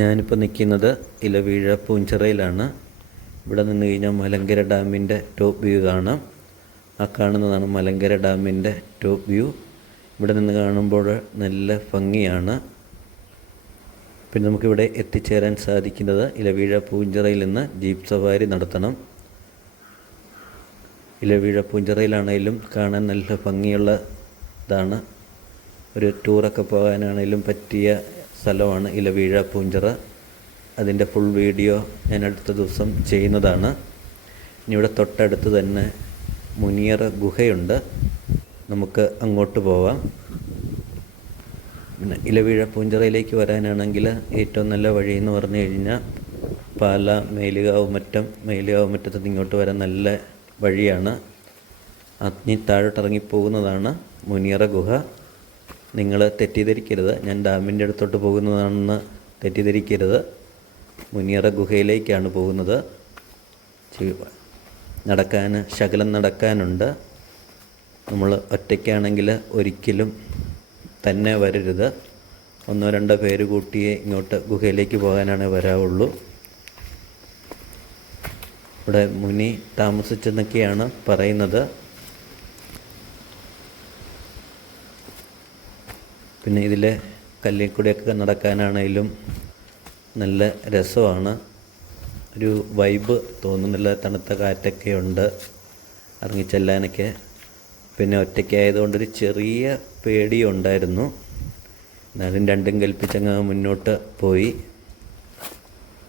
ഞാനിപ്പോൾ നിൽക്കുന്നത് ഇലവീഴ പൂഞ്ചിറയിലാണ്. ഇവിടെ നിന്ന് കഴിഞ്ഞാൽ മലങ്കര ഡാമിൻ്റെ ടോപ്പ് വ്യൂ കാണാം. ആ കാണുന്നതാണ് മലങ്കര ഡാമിൻ്റെ ടോപ്പ് വ്യൂ. ഇവിടെ നിന്ന് കാണുമ്പോൾ നല്ല ഭംഗിയാണ്. പിന്നെ നമുക്കിവിടെ എത്തിച്ചേരാൻ സാധിക്കുന്നത് ഇലവീഴ പൂഞ്ചിറയിൽ നിന്ന് ജീപ്പ് സവാരി നടത്തണം. ഇലവീഴ പൂഞ്ചിറയിലാണെങ്കിലും കാണാൻ നല്ല ഭംഗിയുള്ള ഇതാണ്. ഒരു ടൂറൊക്കെ പോകാനാണെങ്കിലും പറ്റിയ സ്ഥലമാണ് ഇലവീഴ പൂഞ്ചിറ. അതിൻ്റെ ഫുൾ വീഡിയോ ഞാൻ അടുത്ത ദിവസം ചെയ്യുന്നതാണ്. ഇനി ഇവിടെ തൊട്ടടുത്ത് തന്നെ മുനിയറ ഗുഹയുണ്ട്, നമുക്ക് അങ്ങോട്ട് പോവാം. പിന്നെ ഇലവീഴ പൂഞ്ചിറയിലേക്ക് വരാനാണെങ്കിൽ ഏറ്റവും നല്ല വഴി എന്ന് പറഞ്ഞു കഴിഞ്ഞാൽ പാല മേലുകാവ് മറ്റത്ത് നിന്ന് ഇങ്ങോട്ട് വരാൻ നല്ല വഴിയാണ്. ഇനി താഴോട്ടിറങ്ങിപ്പോകുന്നതാണ് മുനിയറ ഗുഹ. നിങ്ങൾ തെറ്റിദ്ധരിക്കരുത്, ഞാൻ ഡാമിൻ്റെ അടുത്തോട്ട് പോകുന്നതാണെന്ന് തെറ്റിദ്ധരിക്കരുത്. മുനിയറ ഗുഹയിലേക്കാണ് പോകുന്നത്. ശകലം നടക്കാനുണ്ട്. നമ്മൾ ഒറ്റയ്ക്കാണെങ്കിൽ ഒരിക്കലും തന്നെ വരരുത്. 1-2 പേര് കൂട്ടിയേ ഇങ്ങോട്ട് ഗുഹയിലേക്ക് പോകാനാണ് വരാവുള്ളൂ. ഇവിടെ മുനി താമസിച്ചെന്നൊക്കെയാണ് പറയുന്നത്. പിന്നെ ഇതിലെ കല്ലിൽ കൂടെയൊക്കെ നടക്കാനാണെങ്കിലും നല്ല രസമാണ്. ഒരു വൈബ് തോന്നുന്നില്ല, തണുത്ത കാറ്റൊക്കെ ഉണ്ട് ഇറങ്ങിച്ചെല്ലാനൊക്കെ. പിന്നെ ഒറ്റയ്ക്കായതുകൊണ്ടൊരു ചെറിയ പേടിയുണ്ടായിരുന്നു. എന്നാലും രണ്ടും കൽപ്പിച്ചങ്ങ് മുന്നോട്ട് പോയി.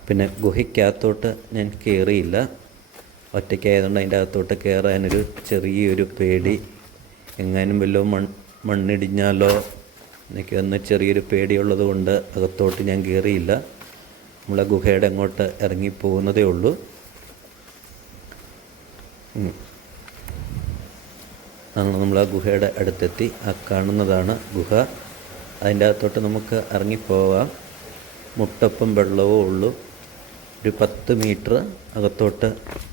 പിന്നെ ഗുഹയ്ക്കകത്തോട്ട് ഞാൻ കയറിയില്ല, ഒറ്റയ്ക്കായതുകൊണ്ട് അതിൻ്റെ അകത്തോട്ട് കയറാനൊരു ചെറിയൊരു പേടി. എങ്ങാനും വല്ലതും മണ്ണിടിഞ്ഞാലോ എനിക്ക് ഒന്ന് ചെറിയൊരു പേടിയുള്ളത് കൊണ്ട് അകത്തോട്ട് ഞാൻ കയറിയില്ല. നമ്മളെ ഗുഹയുടെ അങ്ങോട്ട് ഇറങ്ങിപ്പോകുന്നതേ ഉള്ളൂ. നമ്മൾ ആ ഗുഹയുടെ അടുത്തെത്തി. ആ കാണുന്നതാണ് ഗുഹ. അതിൻ്റെ അകത്തോട്ട് നമുക്ക് ഇറങ്ങിപ്പോവാം. മുട്ടപ്പം വെള്ളവേ ഉള്ളൂ. ഒരു 10 മീറ്റർ അകത്തോട്ട്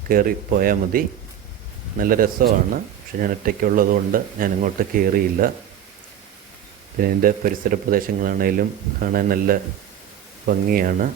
കയറി പോയാൽ മതി. നല്ല രസമാണ്. പക്ഷെ ഞാൻ ഒറ്റയ്ക്കുള്ളത് കൊണ്ട് ഞാൻ അങ്ങോട്ട് കയറിയില്ല. പിന്നെ ഇതിൻ്റെ പരിസര പ്രദേശങ്ങളാണെങ്കിലും കാണാൻ നല്ല ഭംഗിയാണ്.